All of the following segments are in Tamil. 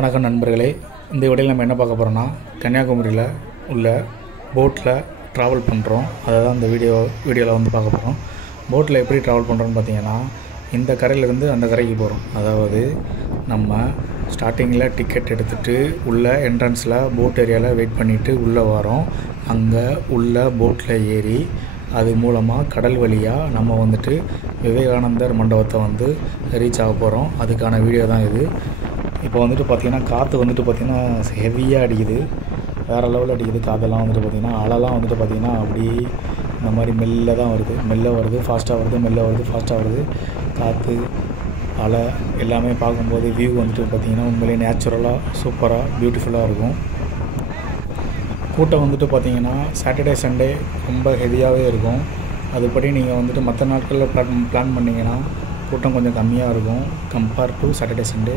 வணக்கம் நண்பர்களே, இந்த வீடியோவில் நம்ம என்ன பார்க்க போகிறோம்னா கன்னியாகுமரியில் உள்ள போட்டில் ட்ராவல் பண்ணுறோம். அதை தான் இந்த வீடியோவில் வந்து பார்க்க போகிறோம். போட்டில் எப்படி ட்ராவல் பண்ணுறோன்னு பார்த்தீங்கன்னா, இந்த கரையிலேருந்து அந்த கரைக்கு போகிறோம். அதாவது நம்ம ஸ்டார்டிங்கில் டிக்கெட் எடுத்துகிட்டு உள்ளே என்ட்ரன்ஸில் போட் ஏரியாவில் வெயிட் பண்ணிவிட்டு உள்ளே வரோம். அங்கே உள்ள போட்டில் ஏறி அது மூலமாக கடல் வழியாக நம்ம வந்துட்டு விவேகானந்தர் மண்டபத்தை வந்து ரீச் ஆக போகிறோம். அதுக்கான வீடியோ தான் இது. இப்போ வந்துட்டு பார்த்திங்கன்னா காற்று வந்துட்டு பார்த்திங்கன்னா ஹெவியாக அடிக்குது, வேறு லெவலில் அடிக்குது. காற்றெல்லாம் வந்துட்டு பார்த்திங்கன்னா அலைலாம் வந்துட்டு பார்த்திங்கன்னா அப்படி இந்த மாதிரி மெல்ல வருது, ஃபாஸ்ட்டாக வருது, மெல்ல வருது, ஃபாஸ்ட்டாக வருது. காற்று அலை எல்லாமே பார்க்கும்போது வியூ வந்துட்டு பார்த்திங்கன்னா உண்மையிலே நேச்சுரலாக சூப்பராக பியூட்டிஃபுல்லாக இருக்கும். கூட்டம் வந்துட்டு பார்த்திங்கன்னா சாட்டர்டே சண்டே ரொம்ப ஹெவியாகவே இருக்கும். அதுபடி நீங்கள் வந்துட்டு மற்ற நாட்களில் பிளான் பண்ணிங்கன்னா கூட்டம் கொஞ்சம் கம்மியாக இருக்கும் கம்பேர் டு சாட்டர்டே சண்டே.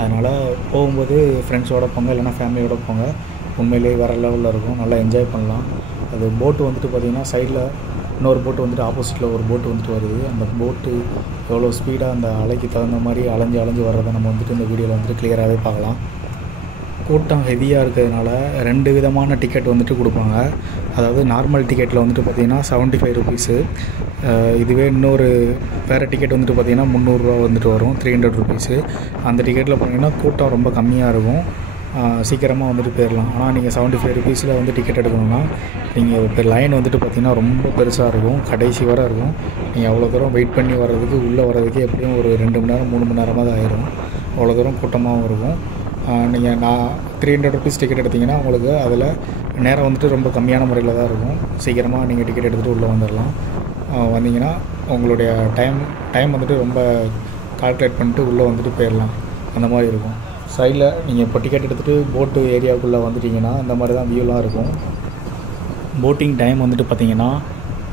அதனால் போகும்போது ஃப்ரெண்ட்ஸோடு போங்க, இல்லைனா ஃபேமிலியோடு போங்க. உண்மையிலேயே வேறு லெவலில் இருக்கும், நல்லா என்ஜாய் பண்ணலாம். அது போட்டு வந்துட்டு பார்த்திங்கன்னா சைடில் இன்னொரு போட்டு வந்துட்டு ஆப்போசிட்டில் ஒரு போட்டு வந்துட்டு வருது. அந்த போட்டு எவ்வளோ ஸ்பீடாக அந்த அலைக்கு தகுந்த மாதிரி அலைஞ்சு வர்றதை நம்ம வந்துட்டு இந்த வீடியோவில் வந்துட்டு கிளியராகவே பார்க்கலாம். கூட்டம் ஹெவியாக இருக்கிறதுனால 2 விதமான டிக்கெட் வந்துட்டு கொடுப்பாங்க. அதாவது நார்மல் டிக்கெட்டில் வந்துட்டு பார்த்திங்கன்னா 75 ருபீஸு. இதுவே இன்னொரு வேறு டிக்கெட் வந்துட்டு பார்த்திங்கன்னா 300 ரூபா வந்துட்டு வரும், 300 ருபீஸு. அந்த டிக்கெட்டில் போனீங்கன்னா கூட்டம் ரொம்ப கம்மியாக இருக்கும், சீக்கிரமாக வந்துட்டு போயிடலாம். ஆனால் நீங்கள் 75 ருபீஸில் வந்து டிக்கெட் எடுக்கணும்னா நீங்கள் இப்போ லைன் வந்துட்டு பார்த்திங்கன்னா ரொம்ப பெருசாக இருக்கும், கடைசி வரை இருக்கும். நீங்கள் அவ்வளோ தூரம் வெயிட் பண்ணி வர்றதுக்கு உள்ளே வர்றதுக்கு எப்படியும் ஒரு 2 மணி நேரம் 3 மணி நேரமாக தான் ஆயிரும். அவ்வளோ தூரம் கூட்டமாகவும் இருக்கும். நீங்கள் 300 ருபீஸ் டிக்கெட் எடுத்திங்கன்னா உங்களுக்கு அதில் நேரம் வந்துட்டு ரொம்ப கம்மியான முறையில் தான் இருக்கும். சீக்கிரமாக நீங்கள் டிக்கெட் எடுத்துகிட்டு உள்ளே வந்துடலாம். வந்தீங்கன்னா உங்களுடைய டைம் வந்துட்டு ரொம்ப கால்குலேட் பண்ணிட்டு உள்ளே வந்துட்டு போயிடலாம். அந்த மாதிரி இருக்கும். சைடில் நீங்கள் இப்போ டிக்கெட் எடுத்துகிட்டு போட்டு ஏரியாவுக்குள்ளே வந்துட்டிங்கன்னா இந்த மாதிரி தான் வியூலாம் இருக்கும். போட்டிங் டைம் வந்துட்டு பார்த்திங்கன்னா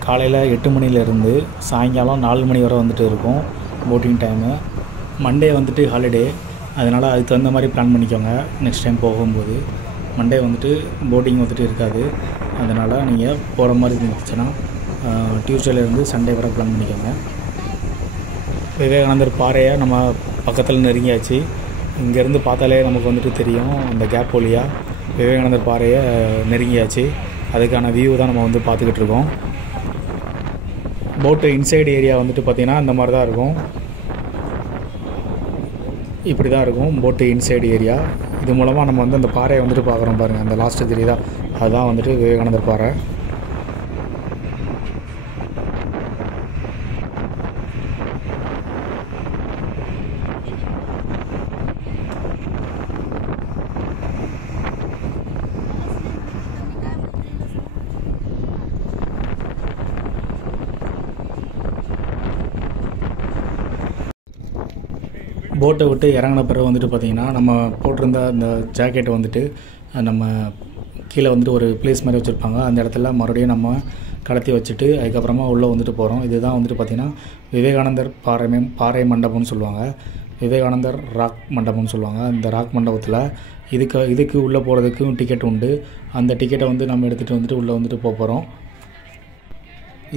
காலையில் 8 மணிலேருந்து சாயங்காலம் 4 மணி வரை வந்துட்டு இருக்கும் போட்டிங் டைமு. மண்டே வந்துட்டு ஹாலிடே, அதனால் அதுக்கு தகுந்த மாதிரி பிளான் பண்ணிக்கோங்க. நெக்ஸ்ட் டைம் போகும்போது மண்டே வந்துட்டு போட்டிங் வந்துட்டு இருக்காது. அதனால் நீங்கள் போகிற மாதிரி இருந்துச்சுன்னா டியூஸ்டேலேருந்து சண்டே வரை பிளான் பண்ணிக்கோங்க. விவேகானந்தர் பாறையை நம்ம பக்கத்தில் நெருங்கியாச்சு. இங்கேருந்து பார்த்தாலே நமக்கு வந்துட்டு தெரியும், அந்த கேப் வழியாக விவேகானந்தர் பாறையை நெருங்கியாச்சு. அதுக்கான வியூ தான் நம்ம வந்து பார்த்துக்கிட்டு இருக்கோம். போட்டு இன்சைடு ஏரியா வந்துட்டு பார்த்திங்கன்னா இந்த மாதிரி தான் இருக்கும், இப்படி தான் இருக்கும் போட்டு இன்சைடு ஏரியா. இது மூலமாக நம்ம வந்து அந்த பாறையை வந்துட்டு பார்க்குறோம் பாருங்கள், அந்த லாஸ்ட்டு தெரியுதா, அதுதான் வந்துட்டு விவேகானந்தர் பாறை. போட்டை விட்டு இறங்கின பிறகு வந்துட்டு பார்த்திங்கன்னா நம்ம போட்டிருந்த அந்த ஜாக்கெட்டை வந்துட்டு நம்ம கீழே வந்துட்டு ஒரு பிளேஸ் மாதிரி வச்சுருப்பாங்க. அந்த இடத்துல மறுபடியும் நம்ம கலத்தி வச்சுட்டு அதுக்கப்புறமா உள்ளே வந்துட்டு போகிறோம். இதுதான் வந்துட்டு பார்த்திங்கன்னா விவேகானந்தர் பாறை மண்டபம்னு சொல்லுவாங்க, விவேகானந்தர் ராக் மண்டபம்னு சொல்லுவாங்க. அந்த ராக் மண்டபத்தில் இதுக்கு உள்ளே போகிறதுக்கும் டிக்கெட் உண்டு. அந்த டிக்கெட்டை வந்து நம்ம எடுத்துகிட்டு வந்துட்டு உள்ளே வந்துட்டு போகிறோம்.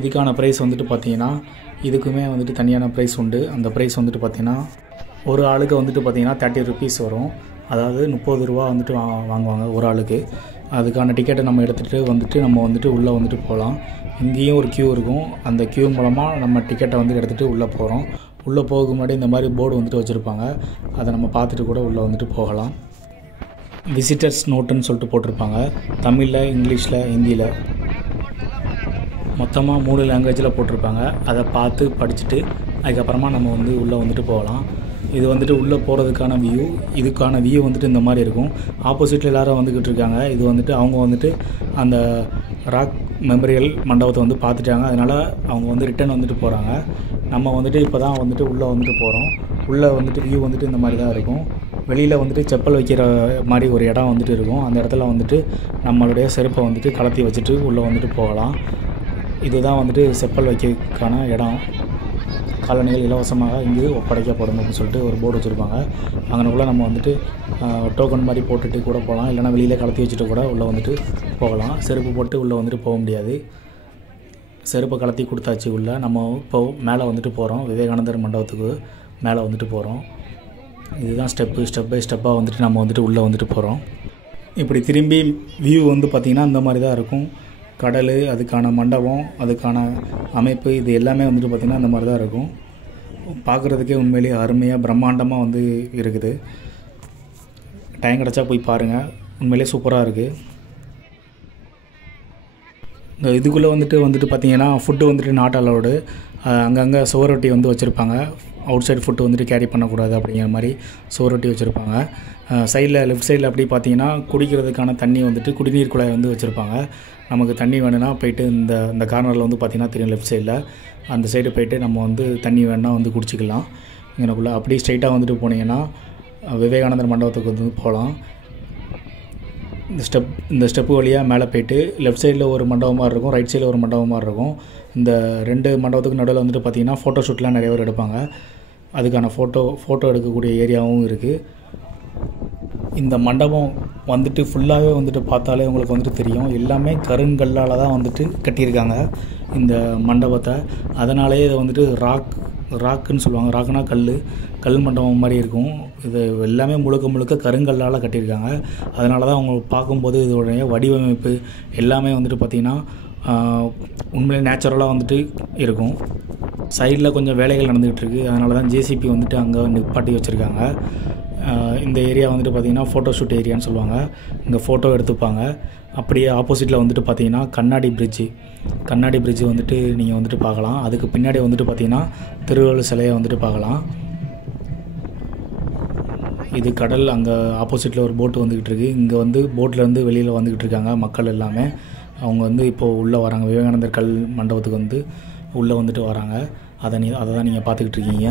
இதுக்கான ப்ரைஸ் வந்துட்டு பார்த்திங்கன்னா இதுக்குமே வந்துட்டு தனியான ப்ரைஸ் உண்டு. அந்த ப்ரைஸ் வந்துட்டு பார்த்திங்கன்னா ஒரு ஆளுக்கு வந்துட்டு பார்த்திங்கன்னா 30 ருபீஸ் வரும். அதாவது 30 ரூபா வந்துட்டு வாங்குவாங்க ஒரு ஆளுக்கு. அதுக்கான டிக்கெட்டை நம்ம எடுத்துகிட்டு வந்துட்டு நம்ம வந்துட்டு உள்ளே வந்துட்டு போகலாம். இங்கேயும் ஒரு க்யூ இருக்கும். அந்த க்யூ மூலமாக நம்ம டிக்கெட்டை வந்து எடுத்துகிட்டு உள்ளே போகிறோம். உள்ளே போக முன்னாடி இந்த மாதிரி போர்டு வந்துட்டு வச்சுருப்பாங்க, அதை நம்ம பார்த்துட்டு கூட உள்ளே வந்துட்டு போகலாம். விசிட்டர்ஸ் நோட்டுன்னு சொல்லிட்டு போட்டிருப்பாங்க, தமிழில், இங்கிலீஷில், ஹிந்தியில், மொத்தமாக 3 லாங்குவேஜில் போட்டிருப்பாங்க. அதை பார்த்து படிச்சுட்டு அதுக்கப்புறமா நம்ம வந்து உள்ளே வந்துட்டு போகலாம். இது வந்துட்டு உள்ளே போகிறதுக்கான வியூ. இதுக்கான வியூ வந்துட்டு இந்த மாதிரி இருக்கும். ஆப்போசிட்டில் எல்லோரும் வந்துக்கிட்டு இருக்காங்க. இது வந்துட்டு அவங்க வந்துட்டு அந்த ராக் மெமரியல் மண்டபத்தை வந்து பார்த்துட்டாங்க. அதனால் அவங்க வந்து ரிட்டன் வந்துட்டு போகிறாங்க. நம்ம வந்துட்டு இப்போ தான் வந்துட்டு உள்ளே வந்துட்டு போகிறோம். உள்ளே வந்துட்டு வியூ வந்துட்டு இந்த மாதிரி தான் இருக்கும். வெளியில் வந்துட்டு செப்பல் வைக்கிற மாதிரி ஒரு இடம் வந்துட்டு இருக்கும். அந்த இடத்துல வந்துட்டு நம்மளுடைய செருப்பை வந்துட்டு கலத்தி வச்சுட்டு உள்ளே வந்துட்டு போகலாம். இதுதான் வந்துட்டு செப்பல் வைக்கிறதுக்கான இடம். காலணிகள் இலவசமாக இங்கு ஒப்படைக்கப்படும் அப்படின்னு சொல்லிட்டு ஒரு போர்டு வச்சுருப்பாங்க. அங்கனக்குள்ளே நம்ம வந்துட்டு டோக்கன் மாதிரி போட்டுட்டு கூட போகலாம், இல்லைனா வெளியில் கலத்தி வச்சுட்டு கூட உள்ளே வந்துட்டு போகலாம். செருப்பு போட்டு உள்ளே வந்துட்டு போக முடியாது. செருப்பை கலத்தி கொடுத்தாச்சு உள்ளே. நம்ம இப்போ மேலே வந்துட்டு போகிறோம், விவேகானந்தர் மண்டபத்துக்கு மேலே வந்துட்டு போகிறோம். இதுதான் ஸ்டெப் பை ஸ்டெப்பாக வந்துட்டு நம்ம வந்துட்டு உள்ளே வந்துட்டு போகிறோம். இப்படி திரும்பி வியூ வந்து பார்த்திங்கன்னா இந்த மாதிரி தான் இருக்கும். கடல், அதுக்கான மண்டபம், அதுக்கான அமைப்பு, இது எல்லாமே வந்துட்டு பார்த்திங்கன்னா இந்த மாதிரி தான் இருக்கும். பார்க்குறதுக்கே உண்மையிலேயே அருமையாக பிரம்மாண்டமாக வந்து இருக்குது. டைம் கிடச்சா போய் பாருங்கள், உண்மையிலே சூப்பராக இருக்குது. இந்த இதுக்குள்ளே வந்துட்டு பார்த்திங்கன்னா ஃபுட்டு வந்துட்டு நாட் அலவுடு. அங்கங்கே சுவரொட்டி வந்து வச்சுருப்பாங்க. அவுட் சைடு ஃபுட்டு வந்துட்டு கேரி பண்ணக்கூடாது அப்படிங்கிற மாதிரி சுவரொட்டி வச்சுருப்பாங்க. சைடில் லெஃப்ட் சைடில் அப்படி பார்த்திங்கன்னா குடிக்கிறதுக்கான தண்ணி வந்துட்டு குடிநீர் குழாய் வந்து வச்சுருப்பாங்க. நமக்கு தண்ணி வேணும்னா போய்ட்டு இந்த கார்னரில் வந்து பார்த்திங்கன்னா தெரியும், லெஃப்ட் சைடில் அந்த சைடு போய்ட்டு நம்ம வந்து தண்ணி வேணுன்னா வந்து குடிச்சிக்கலாம். இங்கனக்குள்ளே அப்படியே ஸ்ட்ரைட்டாக வந்துட்டு போனீங்கன்னா விவேகானந்தர் மண்டபத்துக்கு வந்து போகலாம். இந்த ஸ்டெப்பு வழியாக மேலே போய்ட்டு லெஃப்ட் சைடில் ஒரு மண்டபம் மாதிரி இருக்கும், ரைட் சைடில் ஒரு மண்டபம் மாதிரி இருக்கும். இந்த 2 மண்டபத்துக்கு நடுவில் வந்துட்டு பார்த்திங்கன்னா ஃபோட்டோ ஷூட்லாம் நிறைய பேர் எடுப்பாங்க. அதுக்கான ஃபோட்டோ எடுக்கக்கூடிய ஏரியாவும் இருக்குது. இந்த மண்டபம் வந்துட்டு ஃபுல்லாகவே வந்துட்டு பார்த்தாலே உங்களுக்கு வந்துட்டு தெரியும், எல்லாமே கருங்கல்லால் தான் வந்துட்டு கட்டியிருக்காங்க இந்த மண்டபத்தை. அதனாலேயே இதை வந்துட்டு ராக்குன்னு சொல்லுவாங்க. ராக்குனா கல் மண்டபம் மாதிரி இருக்கும். இது எல்லாமே முழுக்க கருங்கல்லால் கட்டியிருக்காங்க. அதனால தான் அவங்க பார்க்கும்போது இதோடைய வடிவமைப்பு எல்லாமே வந்துட்டு பார்த்திங்கன்னா உண்மையிலே நேச்சுரலாக வந்துட்டு இருக்கும். சைடில் கொஞ்சம் வேலைகள் நடந்துகிட்டு இருக்குது. அதனால தான் ஜேசிபி வந்துட்டு அங்கே நிப்பாட்டி வச்சுருக்காங்க. இந்த ஏரியா வந்துட்டு பார்த்திங்கன்னா ஃபோட்டோ ஷூட் ஏரியான்னு சொல்லுவாங்க. இங்கே ஃபோட்டோ எடுத்துப்பாங்க. அப்படியே ஆப்போசிட்டில் வந்துட்டு பார்த்திங்கன்னா கண்ணாடி பிரிட்ஜு வந்துட்டு நீங்கள் வந்துட்டு பார்க்கலாம். அதுக்கு பின்னாடி வந்துட்டு பார்த்திங்கன்னா திருவள்ளுவர் சிலையை வந்துட்டு பார்க்கலாம். இது கடல். அங்கே ஆப்போசிட்டில் ஒரு போட்டு வந்துக்கிட்டு இருக்குது. இங்கே வந்து போட்லேருந்து வெளியில் வந்துக்கிட்டு இருக்காங்க மக்கள் எல்லாமே. அவங்க வந்து இப்போது உள்ளே வராங்க. விவேகானந்தர் கல் மண்டபத்துக்கு வந்து உள்ளே வந்துட்டு வராங்க. அதை தான் நீங்கள் பார்த்துக்கிட்டு இருக்கீங்க.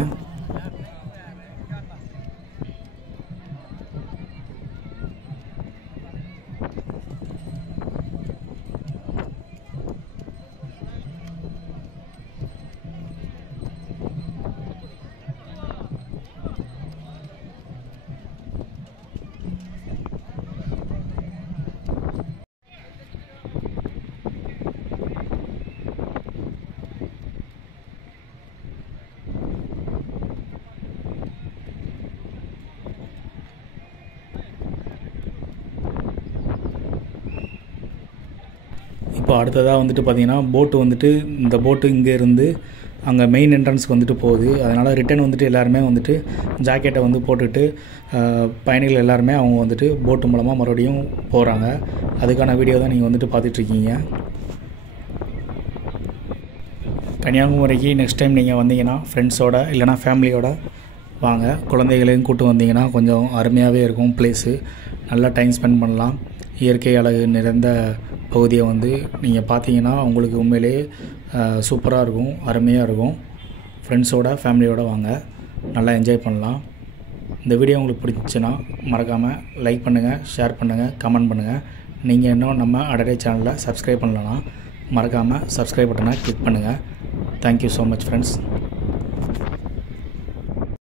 இப்போ அடுத்ததாக வந்துட்டு பார்த்திங்கன்னா இந்த போட்டு இங்கே இருந்து அங்கே மெயின் என்ட்ரன்ஸ்க்கு வந்துட்டு போகுது. அதனால் ரிட்டன் வந்துட்டு எல்லாருமே வந்துட்டு ஜாக்கெட்டை வந்து போட்டுட்டு பயணிகள் எல்லாருமே அவங்க வந்துட்டு போட்டு மூலமாக மறுபடியும் போகிறாங்க. அதுக்கான வீடியோ தான் நீங்கள் வந்துட்டு பார்த்துட்ருக்கீங்க. கன்னியாகுமரிக்கு நெக்ஸ்ட் டைம் நீங்கள் வந்தீங்கன்னா ஃப்ரெண்ட்ஸோட இல்லைனா ஃபேமிலியோட வாங்க. குழந்தைகளையும் கூட்டு வந்தீங்கன்னா கொஞ்சம் அருமையாகவே இருக்கும் ப்ளேஸு. நல்லா டைம் ஸ்பெண்ட் பண்ணலாம். இயற்கை அழகு நிறைந்த பகுதியை வந்து நீங்கள் பார்த்தீங்கன்னா உங்களுக்கு உண்மையிலேயே சூப்பராக இருக்கும், அருமையாக இருக்கும். ஃப்ரெண்ட்ஸோட ஃபேமிலியோடு வாங்க, நல்லா என்ஜாய் பண்ணலாம். இந்த வீடியோ உங்களுக்கு பிடிச்சிச்சின்னா மறக்காமல் லைக் பண்ணுங்கள், ஷேர் பண்ணுங்கள், கமெண்ட் பண்ணுங்கள். நீங்கள் இன்னும் நம்ம அடடே சேனலை சப்ஸ்கிரைப் பண்ணலன்னா மறக்காமல் சப்ஸ்கிரைப் பட்டனை கிளிக் பண்ணுங்கள். Thank you so much friends.